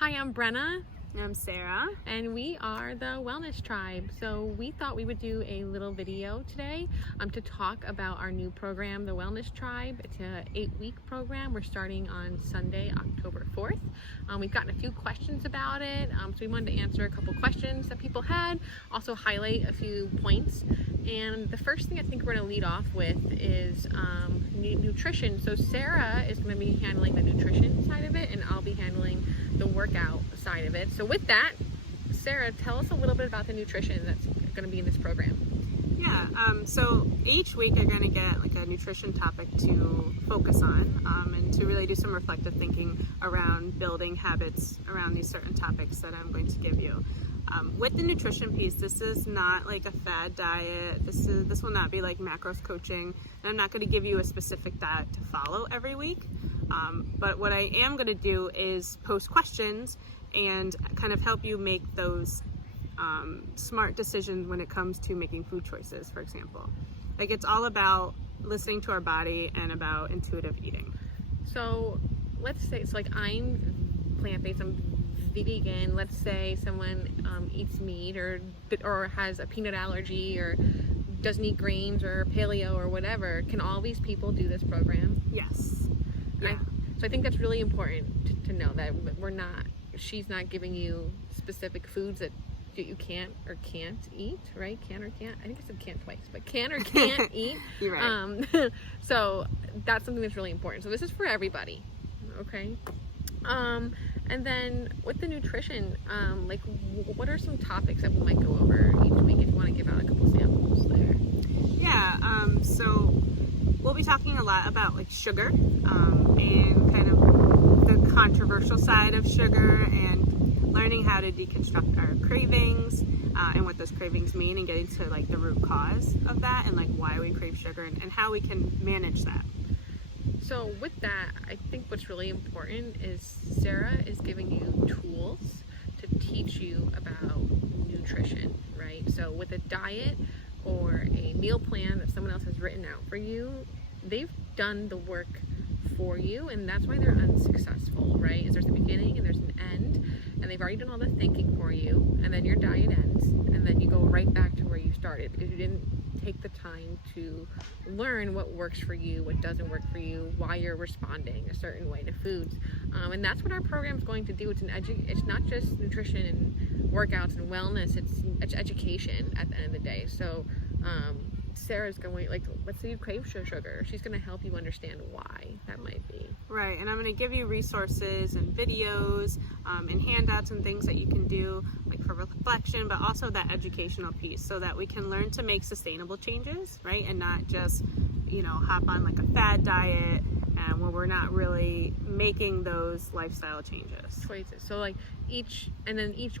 Hi, I'm Brenna. I'm Sarah. And we are the Wellness Tribe. So we thought we would do a little video today to talk about our new program, the Wellness Tribe. It's an 8-week program. We're starting on Sunday, October 4th. We've gotten a few questions about it. So we wanted to answer a couple questions that people had, also highlight a few points. And the first thing I think we're going to lead off with is nutrition. So Sarah is going to be handling the nutrition side of it, and I'll be handling the workout side of it. So with that, Sarah, tell us a little bit about the nutrition that's going to be in this program. Yeah, so each week you're going to get like a nutrition topic to focus on and to really do some reflective thinking around building habits around these certain topics that I'm going to give you. With the nutrition piece, this is not like a fad diet. This will not be like macros coaching. And I'm not going to give you a specific diet to follow every week. But what I am going to do is post questions and kind of help you make those smart decisions when it comes to making food choices, for example. Like, it's all about listening to our body and about intuitive eating. So let's say it's like I'm plant-based, I'm vegan. Let's say someone eats meat or has a peanut allergy or doesn't eat grains or paleo or whatever. Can all these people do this program? Yes. Yeah. So I think that's really important to know that she's not giving you specific foods that you can't or can't eat, right? Can or can't. I think I said can't twice, but can or can't eat. You're right. So that's something that's really important. So this is for everybody, okay? And then with the nutrition, like what are some topics that we might go over each week if you want to give out a couple samples there? Yeah, so we'll be talking a lot about like sugar and kind of the controversial side of sugar and learning how to deconstruct our cravings and what those cravings mean and getting to like the root cause of that and like why we crave sugar and how we can manage that. So with that, I think what's really important is Sarah is giving you tools to teach you about nutrition, right? So with a diet or a meal plan that someone else has written out for you, they've done the work for you, and that's why they're unsuccessful, right? Is there's a beginning and there's an end, and they've already done all the thinking for you, and then your diet ends, and then you go right back to where you started because you didn't take the time to learn what works for you, what doesn't work for you, why you're responding a certain way to foods, and that's what our program is going to do. It's not just nutrition and workouts and wellness. It's education at the end of the day. So Sarah's going, like, let's say you crave sugar, she's going to help you understand why that might be. Right, and I'm going to give you resources and videos and handouts and things that you can do like for reflection, but also that educational piece so that we can learn to make sustainable changes, right? And not just, hop on like a fad diet and where we're not really making those lifestyle changes. Choices. So like each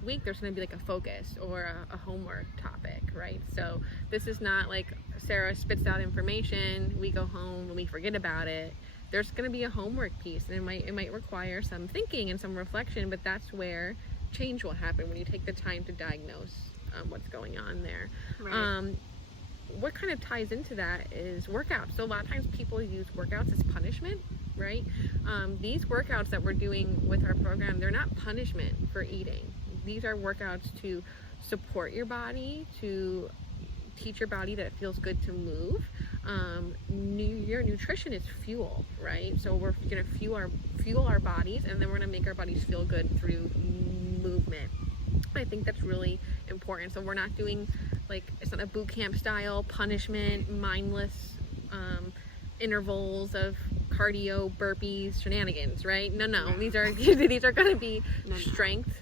week there's going to be like a focus or a homework topic, right? So this is not like Sarah spits out information, we go home and we forget about it. There's going to be a homework piece, and it might require some thinking and some reflection, but that's where change will happen when you take the time to diagnose what's going on there. Right. What kind of ties into that is workouts. So a lot of times people use workouts as punishment, right? These workouts that we're doing with our program, they're not punishment for eating. These are workouts to support your body, to teach your body that it feels good to move. Your nutrition is fuel, right? So we're going to fuel our bodies, and then we're going to make our bodies feel good through movement. I think that's really important. So we're not doing it's not a boot camp style punishment, mindless intervals of cardio, burpees, shenanigans, right? No. These are going to be strength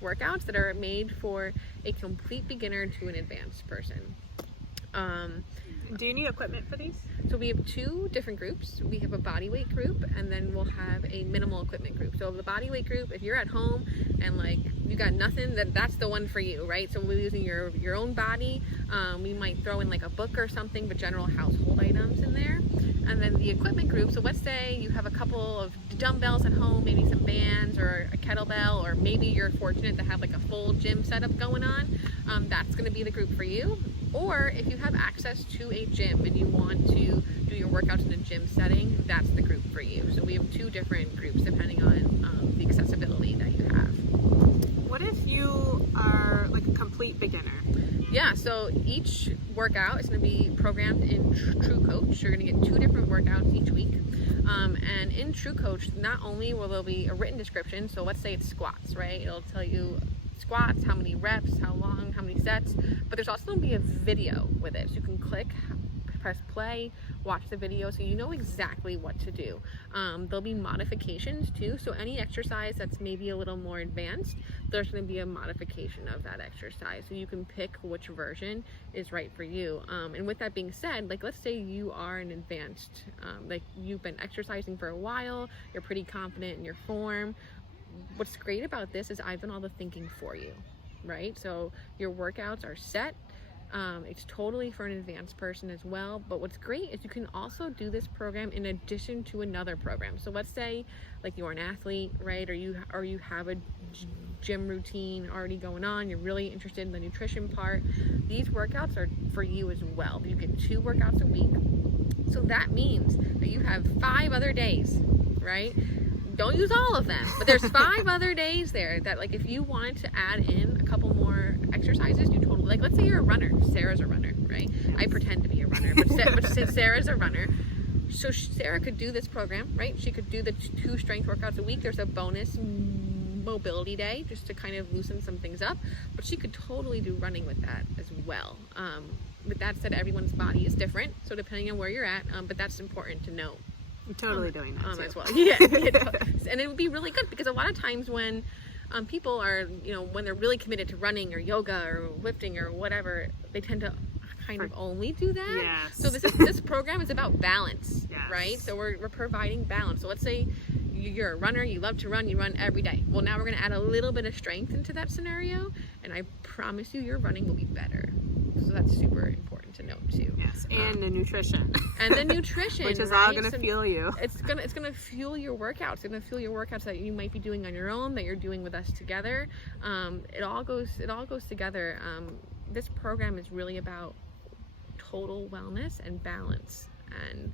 workouts that are made for a complete beginner to an advanced person. Do you need equipment for these? So we have 2 different groups. We have a body weight group, and then we'll have a minimal equipment group. So the body weight group, if you're at home and you got nothing, that's the one for you, right? So we're using your own body. We might throw in like a book or something, but general household items in there. And then the equipment group, so let's say you have a couple of dumbbells at home, maybe some bands or a kettlebell, or maybe you're fortunate to have like a full gym setup going on. That's going to be the group for you. Or if you have access to a gym and you want to do your workouts in a gym setting, that's the group for you. So we have 2 different groups depending on the accessibility that you have. beginner? Yeah, so each workout is going to be programmed in True Coach. You're going to get 2 different workouts each week. And in True Coach, not only will there be a written description, so let's say it's squats, right? It'll tell you squats, how many reps, how long, how many sets, but there's also going to be a video with it. So you can click, press play, watch the video, so you know exactly what to do. There'll be modifications too, so any exercise that's maybe a little more advanced, there's going to be a modification of that exercise, so you can pick which version is right for you. And with that being said, like let's say you are an advanced, like you've been exercising for a while, you're pretty confident in your form. What's great about this is I've done all the thinking for you, right? So your workouts are set. It's totally for an advanced person as well, but what's great is you can also do this program in addition to another program. So let's say like you're an athlete, right, or you have a gym routine already going on, you're really interested in the nutrition part. These workouts are for you as well. You get 2 workouts a week, so that means that you have 5 other days, right? Don't use all of them, but there's 5 other days there that, like, if you wanted to add in a couple more exercises, you totally, like, let's say you're a runner. Sarah's a runner, right? I pretend to be a runner, but Sarah's a runner. So Sarah could do this program, right? She could do the 2 strength workouts a week. There's a bonus mobility day just to kind of loosen some things up, but she could totally do running with that as well. With that said, everyone's body is different, so depending on where you're at, but that's important to know. I'm totally doing that too. As well. Yeah. And it would be really good because a lot of times when people are, when they're really committed to running or yoga or lifting or whatever, they tend to kind of only do that. Yes. So this program is about balance, Yes. right? So we're providing balance. So let's say you're a runner, you love to run, you run every day. Well, now we're going to add a little bit of strength into that scenario, and I promise you your running will be better. So that's super important to note too. Yes, and the nutrition. And the nutrition, which is right? all going to fuel you. It's gonna fuel your workouts. It's gonna fuel your workouts that you might be doing on your own, that you're doing with us together. It all goes together. This program is really about total wellness and balance and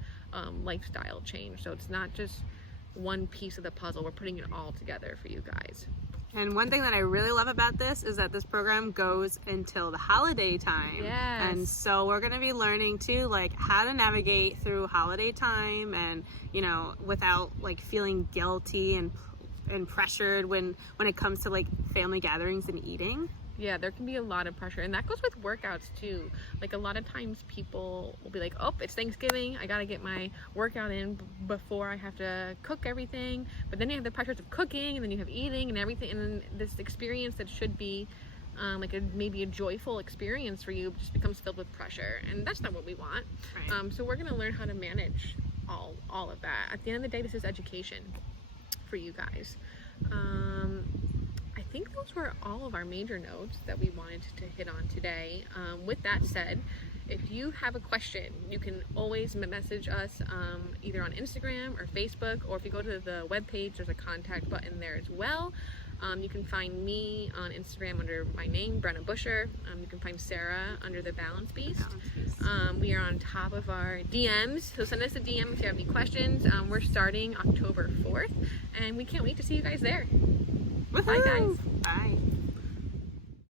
lifestyle change. So it's not just one piece of the puzzle. We're putting it all together for you guys. And one thing that I really love about this is that this program goes until the holiday time. Yes. And so we're going to be learning too, like how to navigate through holiday time and, without like feeling guilty and pressured when it comes to like family gatherings and eating. Yeah, there can be a lot of pressure, and that goes with workouts too. Like a lot of times people will be like, oh, it's Thanksgiving, I gotta get my workout in before I have to cook everything. But then you have the pressures of cooking, and then you have eating and everything, and then this experience that should be maybe a joyful experience for you just becomes filled with pressure, and that's not what we want. Right. So we're gonna learn how to manage all of that. At the end of the day, this is education for you guys. I think those were all of our major notes that we wanted to hit on today. With that said, if you have a question, you can always message us either on Instagram or Facebook, or if you go to the webpage, there's a contact button there as well. You can find me on Instagram under my name, Brenna Busher. You can find Sarah under the Balance Beast. We are on top of our DMs, so send us a DM if you have any questions. We're starting October 4th, and we can't wait to see you guys there. Woohoo! Bye, guys. Bye.